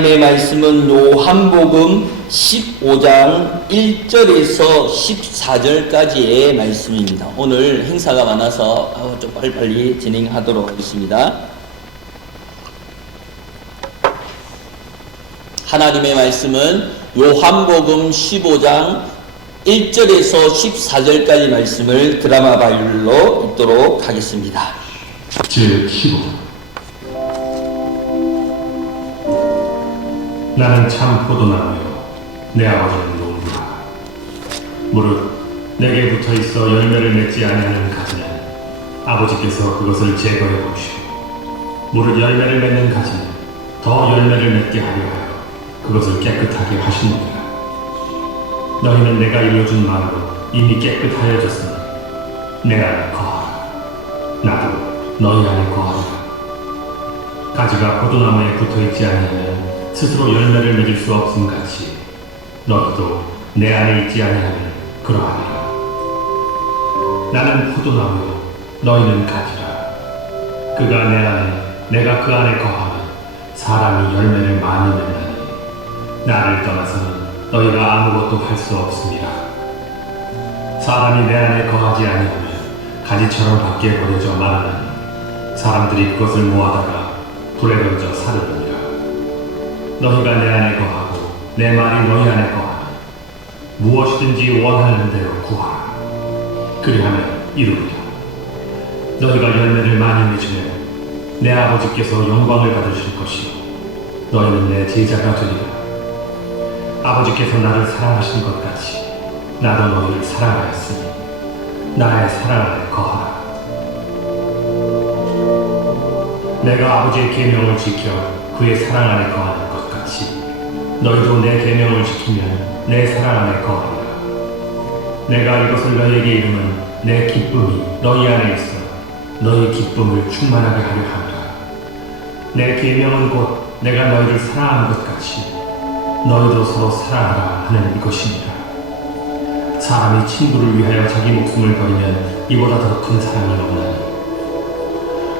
하나님의 말씀은 요한복음 15장 1절에서 14절까지의 말씀입니다. 오늘 행사가 많아서 좀 빨리빨리 진행하도록 하겠습니다. 하나님의 말씀은 요한복음 15장 1절에서 14절까지 말씀을 드라마 바이블로 읽도록 하겠습니다. 제15 나는 참 포도나무요 내 아버지는 농부라. 무릇 내게 붙어있어 열매를 맺지 아니하는 가지는 아버지께서 그것을 제거해 보시고, 무릇 열매를 맺는 가지는 더 열매를 맺게 하려 하여 그것을 깨끗하게 하시느니라. 너희는 내가 일러준 말로 이미 깨끗하여졌으니 내 안에 거하라. 나도 너희 안에 거하리라. 가지가 포도나무에 붙어있지 아니하면 스스로 열매를 맺을 수 없음 같이 너희도 내 안에 있지 아니하면 그러하리라. 나는 포도나무요 너희는 가지라. 그가 내 안에 내가 그 안에 거하면 사람이 열매를 많이 맺나니 나를 떠나서는 너희가 아무것도 할 수 없습니다. 사람이 내 안에 거하지 아니하면 가지처럼 밖에 버려져 마르나니 사람들이 그것을 모아다가 불에 던져 사르느니라. 너희가 내 안에 거하고 내 말이 너희 안에 거하면 무엇이든지 원하는 대로 구하라. 그리하면 이루리라. 너희가 열매를 많이 맺으면 내 아버지께서 영광을 받으실 것이요 너희는 내 제자가 되리라. 아버지께서 나를 사랑하신 것 같이 나도 너희를 사랑하였으니 나의 사랑 안에 거하라. 내가 아버지의 계명을 지켜 그의 사랑 안에 거하는 것 같이 너희도 내 계명을 지키면 내 사랑 안에 거하리라. 내가 이것을 너희에게 이루면 내 기쁨이 너희 안에 있어 너희 기쁨을 충만하게 하려 함이라. 내 계명은 곧 내가 너희를 사랑하는 것 같이 너희도 서로 사랑하라 하는 이것이니라. 사람이 친구를 위하여 자기 목숨을 버리면 이보다 더 큰 사랑이 없나니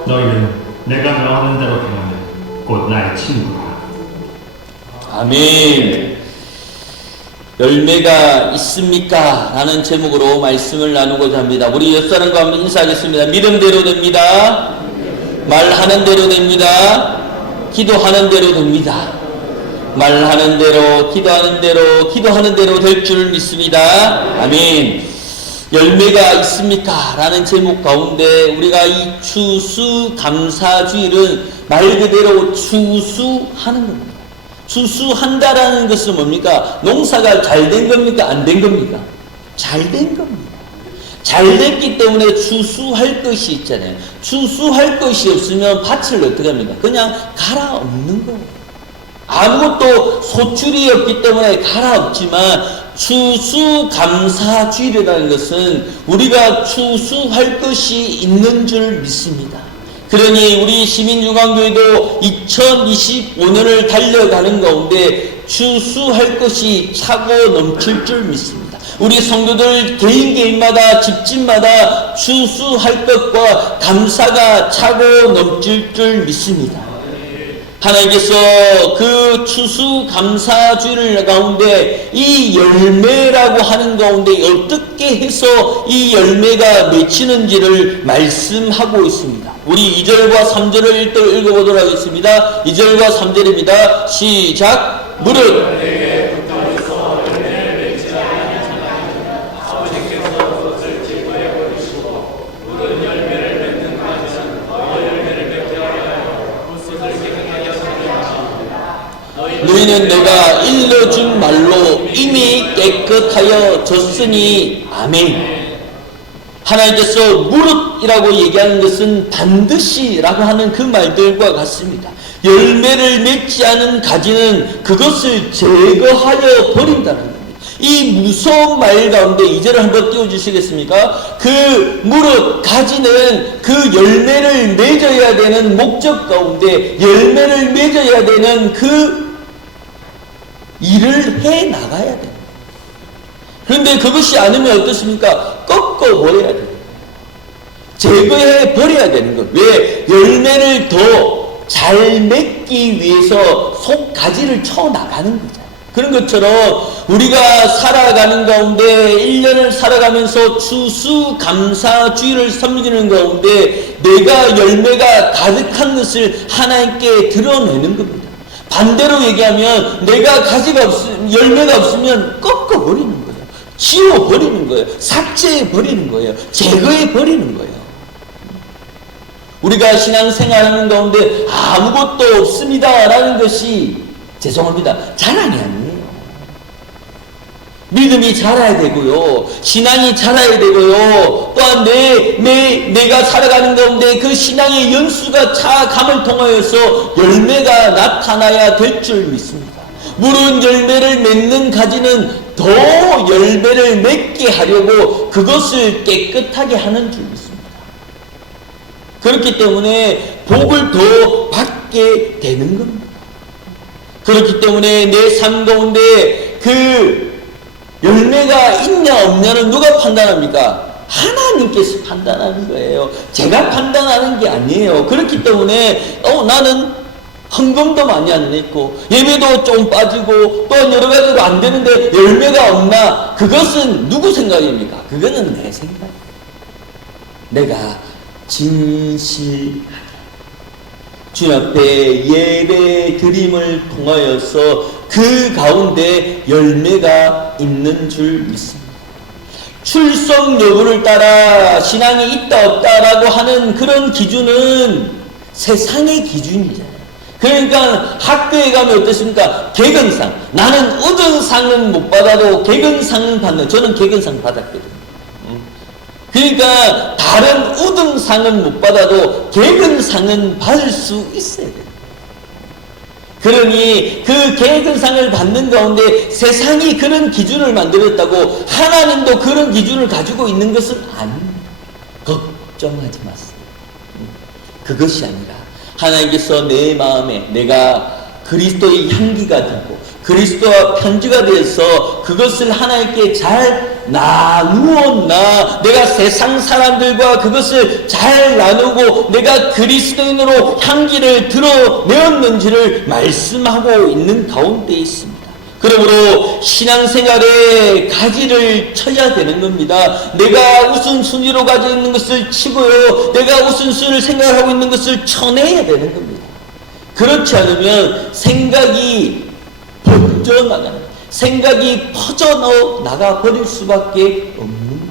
너희는 내가 명하는 대로 행하면 곧 나의 친구라. 아멘. 열매가 있습니까? 라는 제목으로 말씀을 나누고자 합니다. 우리 옆사람과 한번 인사하겠습니다. 믿음대로 됩니다. 말하는 대로 됩니다. 기도하는 대로 됩니다. 말하는 대로, 기도하는 대로, 기도하는 대로 될 줄 믿습니다. 아멘. 열매가 있습니까? 라는 제목 가운데 우리가 이 추수감사주일은 말 그대로 추수하는 겁니다. 추수한다라는 것은 뭡니까? 농사가 잘 된 겁니까? 안 된 겁니까? 잘 된 겁니다. 잘 됐기 때문에 추수할 것이 있잖아요. 추수할 것이 없으면 밭을 어떻게 합니까? 그냥 갈아엎는 거예요. 아무것도 소출이 없기 때문에 갈아엎지만 추수감사주일이라는 것은 우리가 추수할 것이 있는 줄 믿습니다. 그러니 우리 시민중앙교회도 2025년을 달려가는 가운데 추수할 것이 차고 넘칠 줄 믿습니다. 우리 성도들 개인마다 집집마다 추수할 것과 감사가 차고 넘칠 줄 믿습니다. 하나님께서 그 추수감사주일 가운데 이 열매라고 하는 가운데 어떻게 해서 이 열매가 맺히는지를 말씀하고 있습니다. 우리 2절과 3절을 읽어보도록 하겠습니다. 2절과 3절입니다. 시작. 무릇 너희는 내가 일러준 말로 이미 깨끗하여졌으니 아멘. 하나님께서 무릇이라고 얘기하는 것은 반드시라고 하는 그 말들과 같습니다. 열매를 맺지 않은 가지는 그것을 제거하여 버린다는 겁니다. 이 무서운 말 가운데 2절을 한번 띄워주시겠습니까? 그 무릇 가지는 그 열매를 맺어야 되는 목적 가운데 열매를 맺어야 되는 그 일을 해 나가야 됩니다. 그런데 그것이 아니면 어떻습니까? 꺾어버려야 됩니다. 제거해 버려야 되는 것. 왜? 열매를 더 잘 맺기 위해서 속가지를 쳐나가는 거잖아요. 그런 것처럼 우리가 살아가는 가운데 1년을 살아가면서 추수감사주의를 섬기는 가운데 내가 열매가 가득한 것을 하나님께 드러내는 겁니다. 반대로 얘기하면 내가 열매가 없으면 꺾어버리는 거예요. 지워버리는 거예요. 삭제해버리는 거예요. 제거해버리는 거예요. 우리가 신앙생활하는 가운데 아무것도 없습니다 라는 것이 죄송합니다. 자랑이 아니에요. 믿음이 자라야 되고요. 신앙이 자라야 되고요. 또한 내가 살아가는 가운데 그 신앙의 연수가 차감을 통하여서 열매가 나타나야 될 줄 믿습니다. 물은 열매를 맺는 가지는 더 열매를 맺게 하려고 그것을 깨끗하게 하는 줄 믿습니다. 그렇기 때문에 복을 더 받게 되는 겁니다. 그렇기 때문에 내 삶 가운데 그 열매가 있냐 없냐는 누가 판단합니까? 하나님께서 판단하는 거예요. 제가 판단하는 게 아니에요. 그렇기 때문에 나는 헌금도 많이 안 냈고 예배도 좀 빠지고 또 여러 가지로 안 되는데 열매가 없나? 그것은 누구 생각입니까? 그거는 내 생각이에요. 내가 진실하게 주님 앞에 예배 드림을 통하여서 그 가운데 열매가 있는 줄 믿습니다. 출석 여부를 따라 신앙이 있다 없다라고 하는 그런 기준은 세상의 기준이잖아요. 그러니까 학교에 가면 어떻습니까? 개근상. 나는 우등상은 못 받아도 개근상은 받는. 저는 개근상 받았거든요. 그러니까 다른 우등상은 못 받아도 개근상은 받을 수 있어야 돼요. 그러니 그 개근상을 받는 가운데 세상이 그런 기준을 만들었다고 하나님도 그런 기준을 가지고 있는 것은 아닙니다. 걱정하지 마세요. 그것이 아니라 하나님께서 내 마음에 내가 그리스도의 향기가 되고 그리스도와 편지가 되어서 그것을 하나님께 잘 나누었나, 내가 세상 사람들과 그것을 잘 나누고 내가 그리스도인으로 향기를 드러내었는지를 말씀하고 있는 가운데 있습니다. 그러므로 신앙생활에 가지를 쳐야 되는 겁니다. 내가 우선순위로 가지고 있는 것을 치고요, 내가 우선순위를 생각하고 있는 것을 쳐내야 되는 겁니다. 그렇지 않으면 생각이 번져나가는, 생각이 퍼져나가 버릴 수밖에 없는 겁니다.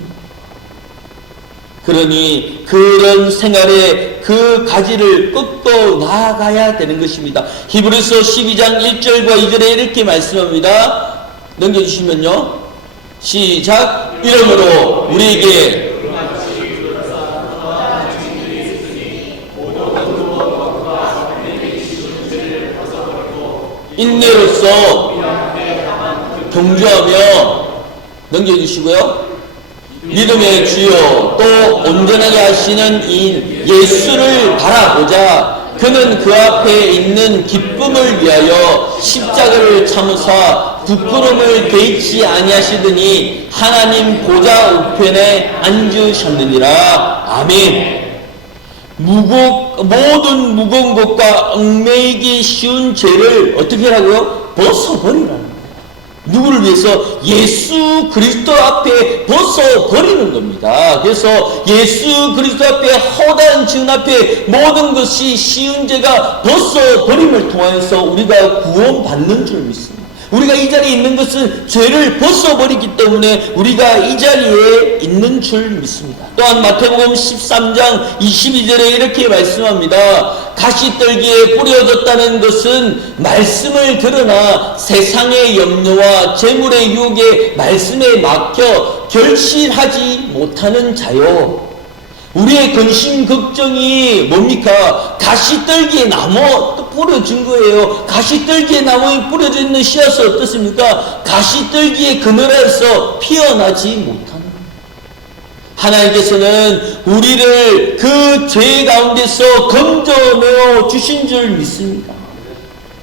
그러니 그런 생활에 그 가지를 꺾어 나아가야 되는 것입니다. 히브리서 12장 1절과 2절에 이렇게 말씀합니다. 넘겨주시면요. 시작. 이러므로 우리에게 인내로서 경주하며, 넘겨주시고요. 믿음의 주요 또 온전하게 하시는 이 예수를 바라보자. 그는 그 앞에 있는 기쁨을 위하여 십자가를 참으사 부끄러움을 개의치 아니하시더니 하나님 보좌 우편에 앉으셨느니라. 아멘. 모든 무거운 것과 얽매이기 쉬운 죄를 어떻게 하라고요? 벗어버리라는 거예요. 누구를 위해서? 예수 그리스도 앞에 벗어버리는 겁니다. 그래서 예수 그리스도 앞에, 허다한 증 앞에 모든 것이 쉬운 죄가 벗어버림을 통하여서 우리가 구원받는 줄 믿습니다. 우리가 이 자리에 있는 것은 죄를 벗어버리기 때문에 우리가 이 자리에 있는 줄 믿습니다. 또한 마태복음 13장 22절에 이렇게 말씀합니다. 가시떨기에 뿌려졌다는 것은 말씀을 들으나 세상의 염려와 재물의 유혹에 말씀에 막혀 결실하지 못하는 자요. 우리의 근심 걱정이 뭡니까? 가시떨기에 나무 뿌려진 거예요. 가시떨기에 나무에 뿌려져 있는 씨앗은 어떻습니까? 가시떨기의 그늘에서 피어나지 못하는 거예요. 하나님께서는 우리를 그 죄 가운데서 건져내어 주신 줄 믿습니다.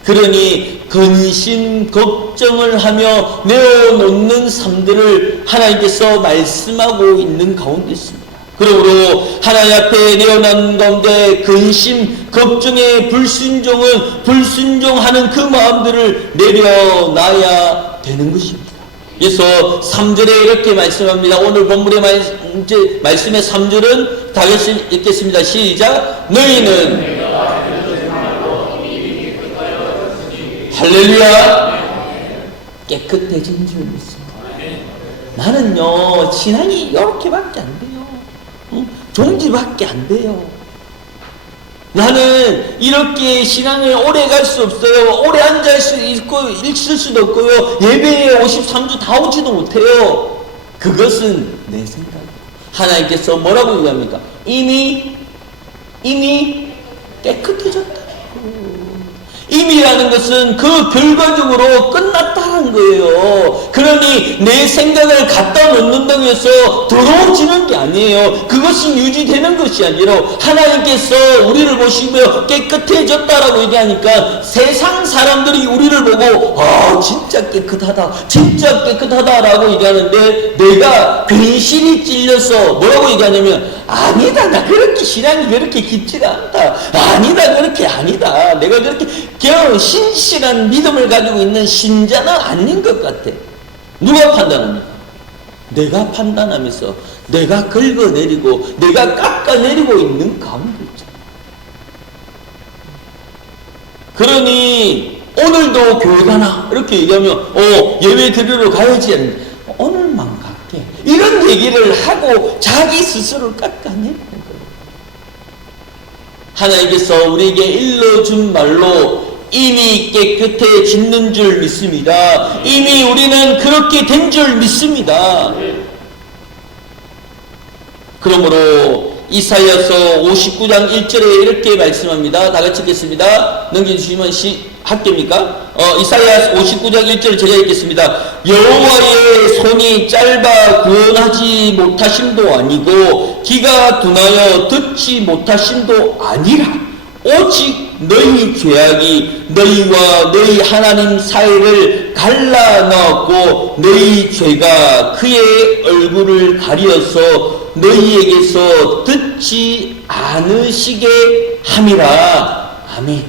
그러니 근심 걱정을 하며 내어놓는 삶들을 하나님께서 말씀하고 있는 가운데 있습니다. 그러므로 하나님 앞에 내어놓은 가운데 근심, 걱정에 불순종하는 그 마음들을 내려놔야 되는 것입니다. 그래서 3절에 이렇게 말씀합니다. 오늘 본문의 말씀의 3절은 다 같이 읽겠습니다. 시작. 너희는 할렐루야 깨끗해진 줄 믿습니다. 나는요 신앙이 이렇게밖에 안 돼요. 종지밖에 안 돼요. 나는 이렇게 신앙을 오래 갈 수 없어요. 오래 앉아 있을 수도 없고요. 예배에 53주 다 오지도 못해요. 그것은 내 생각이에요. 하나님께서 뭐라고 얘기합니까? 이미 깨끗해졌다. 임이라는 것은 그 결과적으로 끝났다는 거예요. 그러니 내 생각을 갖다 놓는다고 해서 더러워지는 게 아니에요. 그것이 유지되는 것이 아니라 하나님께서 우리를 보시며 깨끗해졌다라고 얘기하니까 세상 사람들이 우리를 보고 진짜 깨끗하다라고 얘기하는데 내가 괜시리 찔려서 뭐라고 얘기하냐면 아니다, 나 그렇게 신앙이 그렇게 깊지가 않다. 아니다, 그렇게 아니다. 내가 그렇게 신실한 믿음을 가지고 있는 신자는 아닌 것 같아. 누가 판단합니까? 내가 판단하면서 내가 긁어내리고 내가 깎아내리고 있는 가운데 있잖아. 그러니 오늘도 교회 가나? 이렇게 얘기하면 예배 드리러 가야지 하는데 오늘만 갈게. 이런 얘기를 하고 자기 스스로를 깎아내리는 거예요. 하나님께서 우리에게 일러준 말로 이미 깨끗해지는 줄 믿습니다. 이미 우리는 그렇게 된 줄 믿습니다. 그러므로 이사야서 59장 1절에 이렇게 말씀합니다. 다 같이 읽겠습니다. 넘겨주시면 학교입니까? 이사야 59장 1절 제가 읽겠습니다. 여호와의 손이 짧아 구원하지 못하심도 아니고 귀가 둔하여 듣지 못하심도 아니라 오직 너희 죄악이 너희와 너희 하나님 사이를 갈라넣었고 너희 죄가 그의 얼굴을 가리어서 너희에게서 듣지 않으시게 함이라. 아멘.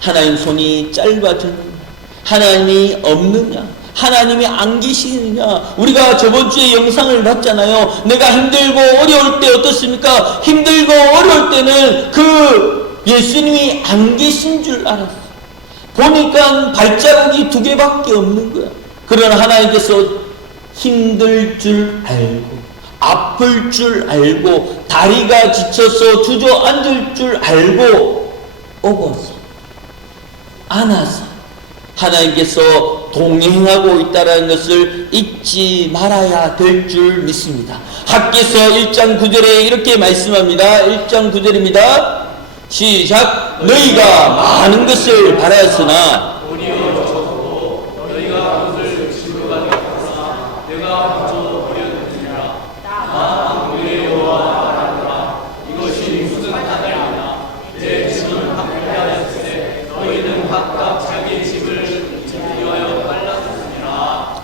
하나님 손이 짧아지느냐? 하나님이 없느냐? 하나님이 안 계시느냐? 우리가 저번주에 영상을 봤잖아요. 내가 힘들고 어려울 때 어떻습니까? 힘들고 어려울 때는 그 예수님이 안 계신 줄 알았어. 보니까 발자국이 2개밖에 없는 거야. 그러나 하나님께서 힘들 줄 알고 아플 줄 알고 다리가 지쳐서 주저앉을 줄 알고 오고서 안아서 하나님께서 동행하고 있다는 것을 잊지 말아야 될 줄 믿습니다. 학개서 1장 9절에 이렇게 말씀합니다. 1장 9절입니다. 시작. 너희가 많은 것을 바라였으나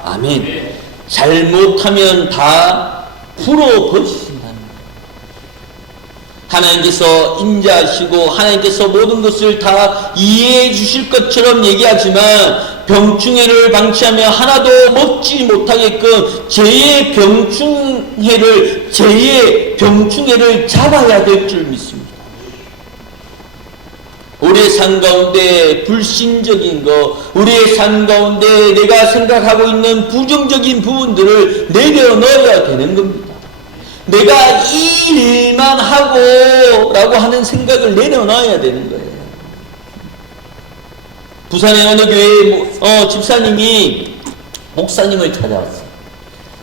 아멘. 잘못하면 다 풀어버리신다는 거예요. 하나님께서 인자하시고 하나님께서 모든 것을 다 이해해 주실 것처럼 얘기하지만 병충해를 방치하며 하나도 먹지 못하게끔 제 병충해를 잡아야 될 줄 믿습니다. 우리의 삶 가운데 불신적인 거, 우리의 삶 가운데 내가 생각하고 있는 부정적인 부분들을 내려놓아야 되는 겁니다. 내가 이 일만 하고 라고 하는 생각을 내려놔야 되는 거예요. 부산의 어느 교회 집사님이 목사님을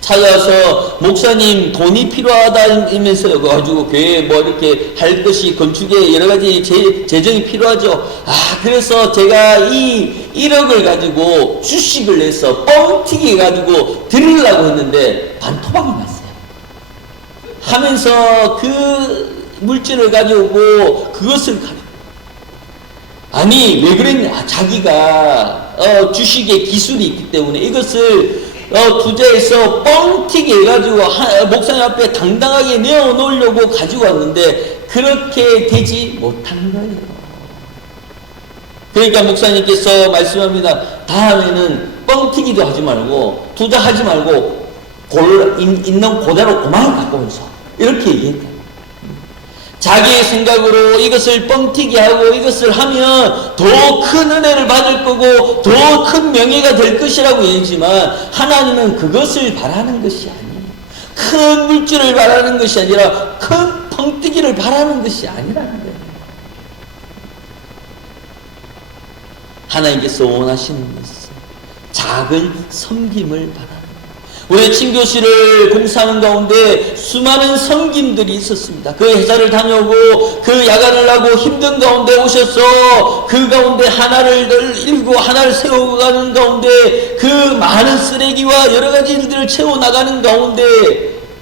찾아와서 목사님 돈이 필요하다면서요. 그래가지고 교회에 뭐 이렇게 할 것이 건축에 여러 가지 재정이 필요하죠. 그래서 제가 이 1억을 가지고 주식을 내서 뻥튀기 가지고 드리려고 했는데 반토막이 났어요. 하면서 그 물질을 가져오고 그것을 아니 왜 그랬냐? 자기가 주식에 기술이 있기 때문에 이것을 투자해서 뻥튀기 해가지고 목사님 앞에 당당하게 내어놓으려고 가지고 왔는데 그렇게 되지 못한 거예요. 그러니까 목사님께서 말씀합니다. 다음에는 뻥튀기도 하지 말고 투자하지 말고 있는 그대로 그만 갖고 오소. 이렇게 얘기했다. 자기의 생각으로 이것을 뻥튀기 하고 이것을 하면 더 큰 은혜를 받을 거고 더 큰 명예가 될 것이라고 얘기지만 하나님은 그것을 바라는 것이 아니에요. 큰 물질을 바라는 것이 아니라 큰 뻥튀기를 바라는 것이 아니라는 거예요. 하나님께서 원하시는 것은 작은 섬김을 바라는 거예요. 우리 친교실을 공사하는 가운데 수많은 섬김들이 있었습니다. 그 회사를 다녀오고 그 야간을 하고 힘든 가운데 오셔서 그 가운데 하나를 일고 하나를 세워가는 가운데 그 많은 쓰레기와 여러 가지 일들을 채워나가는 가운데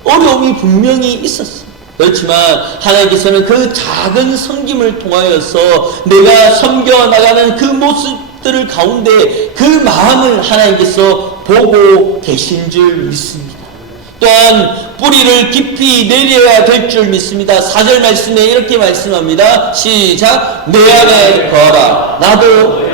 어려움이 분명히 있었습니다. 그렇지만 하나님께서는 그 작은 섬김을 통하여서 내가 섬겨나가는 그 모습들을 가운데 그 마음을 하나님께서 보고 계신 줄 믿습니다. 또한 뿌리를 깊이 내려야 될 줄 믿습니다. 4절 말씀에 이렇게 말씀합니다. 시작. 내 안에 거하라. 나도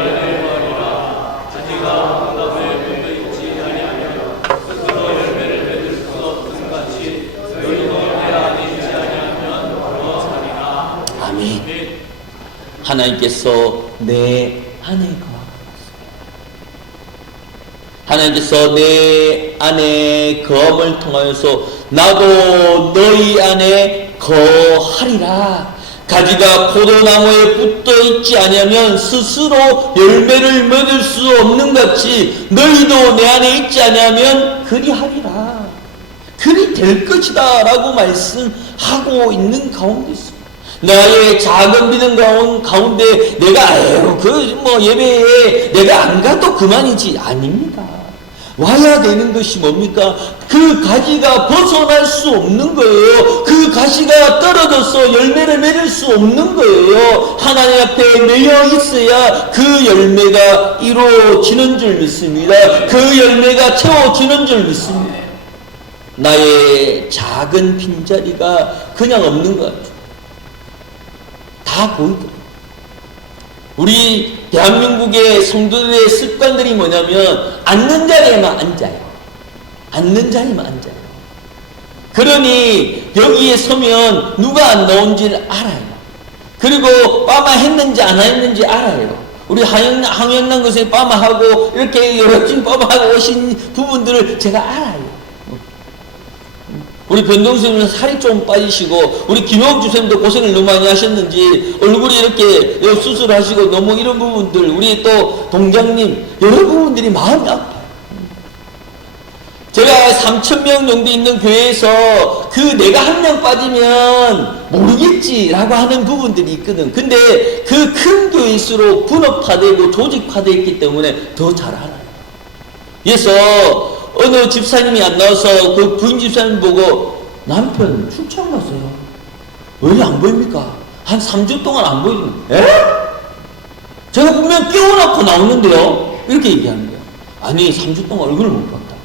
아멘. 하나님께서 내 안에 거하라. 하나님께서 내 안에 거함을 통하여서 나도 너희 안에 거하리라. 가지가 포도나무에 붙어 있지 아니하면 스스로 열매를 맺을 수 없는 같이 너희도 내 안에 있지 아니하면 그리하리라. 그리 될 것이다 라고 말씀하고 있는 가운데 있습니다. 나의 작은 믿음 가운데 내가 예배에 내가 안 가도 그만이지 아닙니다. 와야 되는 것이 뭡니까? 그 가지가 벗어날 수 없는 거예요. 그 가지가 떨어져서 열매를 맺을 수 없는 거예요. 하나님 앞에 매여 있어야 그 열매가 이루어지는 줄 믿습니다. 그 열매가 채워지는 줄 믿습니다. 나의 작은 빈자리가 그냥 없는 것 같아요. 다 보이더라고요. 우리 대한민국의 성도들의 습관들이 뭐냐면 앉는 자리에만 앉아요. 앉는 자리에만 앉아요. 그러니 여기에 서면 누가 안 나온지를 알아요. 그리고 빠마 했는지 안 했는지 알아요. 우리 항영남 교수님 빠마하고 이렇게 여러 분 빠마하고 오신 부분들을 제가 알아요. 우리 변동수님은 살이 좀 빠지시고 우리 김영주 선생님도 고생을 너무 많이 하셨는지 얼굴이 이렇게 수술하시고 너무 이런 부분들 우리 또 동장님 여러 부분들이 마음이 아파요. 제가 3,000명 정도 있는 교회에서 그 내가 한 명 빠지면 모르겠지라고 하는 부분들이 있거든. 근데 그 큰 교회일수록 분업화되고 조직화되어 있기 때문에 더 잘 알아요. 그래서 어느 집사님이 안 나와서 그 부인 집사님 보고 남편 출장 갔어요. 왜 안 보입니까? 한 3주 동안 안 보이는 거예요. 에? 제가 분명 깨워놓고 나오는데요. 이렇게 얘기하는 거예요. 아니 3주 동안 얼굴을 못 봤다.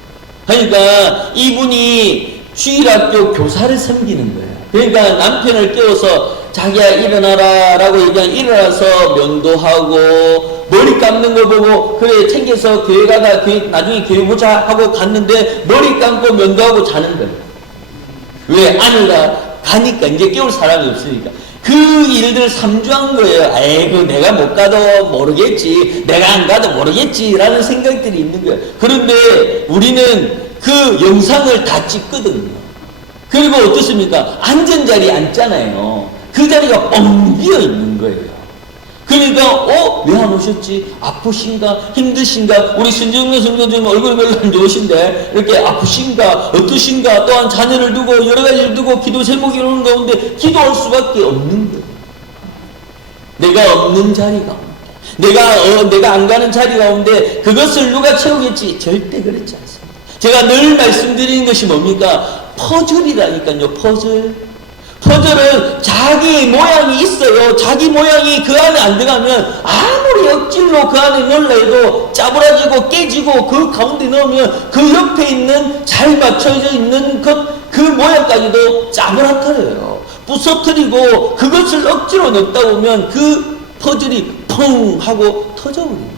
그러니까 이분이 주일학교 교사를 섬기는 거예요. 그러니까 남편을 깨워서 자기야 일어나라 라고 얘기하면 일어나서 면도하고 머리 감는 거 보고 그래 챙겨서 교회 가다 나중에 교회 보자 하고 갔는데 머리 감고 면도하고 자는 거예요. 왜? 아내가 가니까 이제 깨울 사람이 없으니까 그 일들을 3주 한 거예요. 아이고 내가 못 가도 모르겠지, 내가 안 가도 모르겠지 라는 생각들이 있는 거예요. 그런데 우리는 그 영상을 다 찍거든요. 그리고 어떻습니까? 앉은 자리에 앉잖아요. 그 자리가 뻥 비어 있는 거예요. 그러니까 왜 안 오셨지? 아프신가? 힘드신가? 우리 순정면 성도님 얼굴이 별로 안 좋으신데 이렇게 아프신가? 어떠신가? 또한 자녀를 두고 여러 가지를 두고 기도 제목이 오는 가운데 기도할 수밖에 없는 거예요. 내가 없는 자리 가운데 내가 안 가는 자리 가운데 그것을 누가 채우겠지? 절대 그렇지 않습니다. 제가 늘 말씀드리는 것이 뭡니까? 퍼즐이라니까요. 퍼즐은 자기 모양이 있어요. 자기 모양이 그 안에 안 들어가면 아무리 억지로 그 안에 넣으려 해도 짜부라지고 깨지고 그 가운데 넣으면 그 옆에 있는 잘 맞춰져 있는 그 모양까지도 짜부라뜨려요. 부서뜨리고 그것을 억지로 넣다 보면 그 퍼즐이 펑 하고 터져버립니다.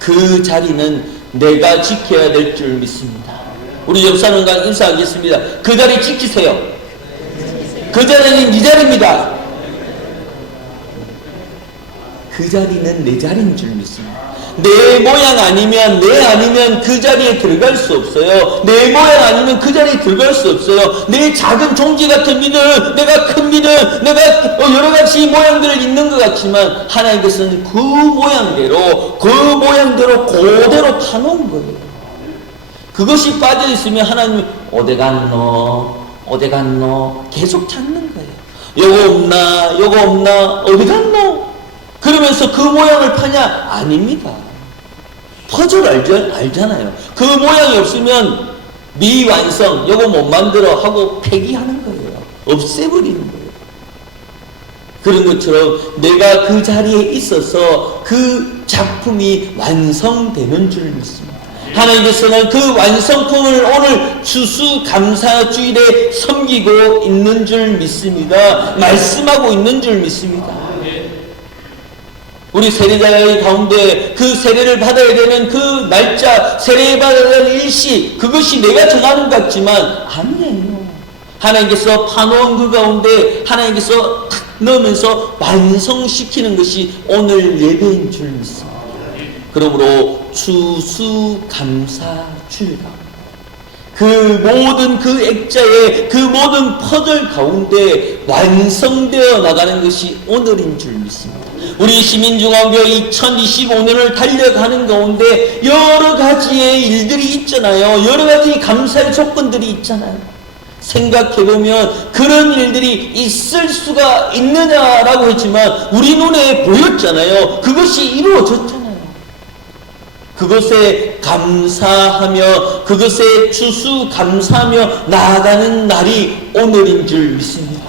그 자리는 내가 지켜야 될 줄 믿습니다. 우리 옆사람과 인사하겠습니다. 그 자리 지키세요. 그 자리는 네 자리입니다. 그 자리는 내 자리인 줄 믿습니다. 내 모양 아니면 그 자리에 들어갈 수 없어요. 내 모양 아니면 그 자리에 들어갈 수 없어요. 내 작은 종지 같은 믿음, 내가 큰 믿음, 내가 여러 가지 모양들을 있는 것 같지만 하나님께서는 그 모양대로 그대로 파놓은 거예요. 그것이 빠져있으면 하나님이 어디 갔노 계속 찾는 거예요. 요거 없나 어디 갔노? 그러면서 그 모양을 파냐? 아닙니다. 퍼즐 알잖아요. 그 모양이 없으면 미완성, 요거 못 만들어 하고 폐기하는 거예요. 없애버리는 거예요. 그런 것처럼 내가 그 자리에 있어서 그 작품이 완성되는 줄 믿습니다. 하나님께서는 그 완성품을 오늘 추수감사주일에 섬기고 있는 줄 믿습니다. 말씀하고 있는 줄 믿습니다. 우리 세례자의 가운데 그 세례를 받아야 되는 그 날짜, 세례 받아야 되는 일시, 그것이 내가 정하는 것 같지만 아니에요. 하나님께서 파놓은 그 가운데 하나님께서 탁 넣으면서 완성시키는 것이 오늘 예배인 줄 믿습니다. 그러므로 추수감사주일 그 모든 그 액자의 그 모든 퍼즐 가운데 완성되어 나가는 것이 오늘인 줄 믿습니다. 우리 시민중앙교회 2025년을 달려가는 가운데 여러 가지의 일들이 있잖아요. 여러 가지 감사의 조건들이 있잖아요. 생각해보면 그런 일들이 있을 수가 있느냐라고 했지만 우리 눈에 보였잖아요. 그것이 이루어졌잖아요. 그것에 감사하며 그것에 추수감사하며 나아가는 날이 오늘인 줄 믿습니다.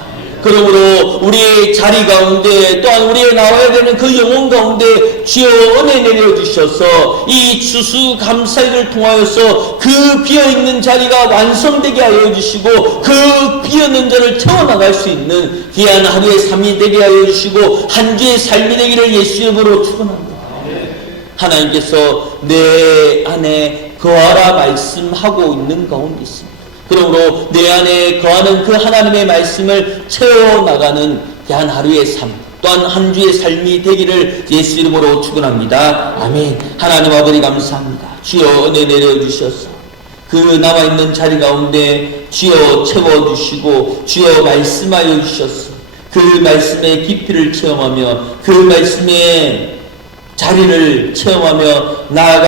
그러므로 우리의 자리 가운데 또한 우리의 나와야 되는 그 영혼 가운데 주여 은혜 내려주셔서 이 추수감사일을 통하여서 그 비어있는 자리가 완성되게 하여 주시고 그 비어있는 자를 채워나갈 수 있는 귀한 하루의 삶이 되게 하여 주시고 한 주의 삶이 되기를 예수 이름으로 축원합니다. 하나님께서 내 안에 거하라 말씀하고 있는 가운데 있습니다. 그러므로 내 안에 거하는 그 하나님의 말씀을 채워나가는 귀한 하루의 삶 또한 한 주의 삶이 되기를 예수 이름으로 축원합니다. 아멘. 하나님 아버지 감사합니다. 주여 은혜 내려주셔서 그 남아있는 자리 가운데 주여 채워주시고 주여 말씀하여 주셔서 그 말씀의 깊이를 체험하며 그 말씀의 자리를 체험하며 나아가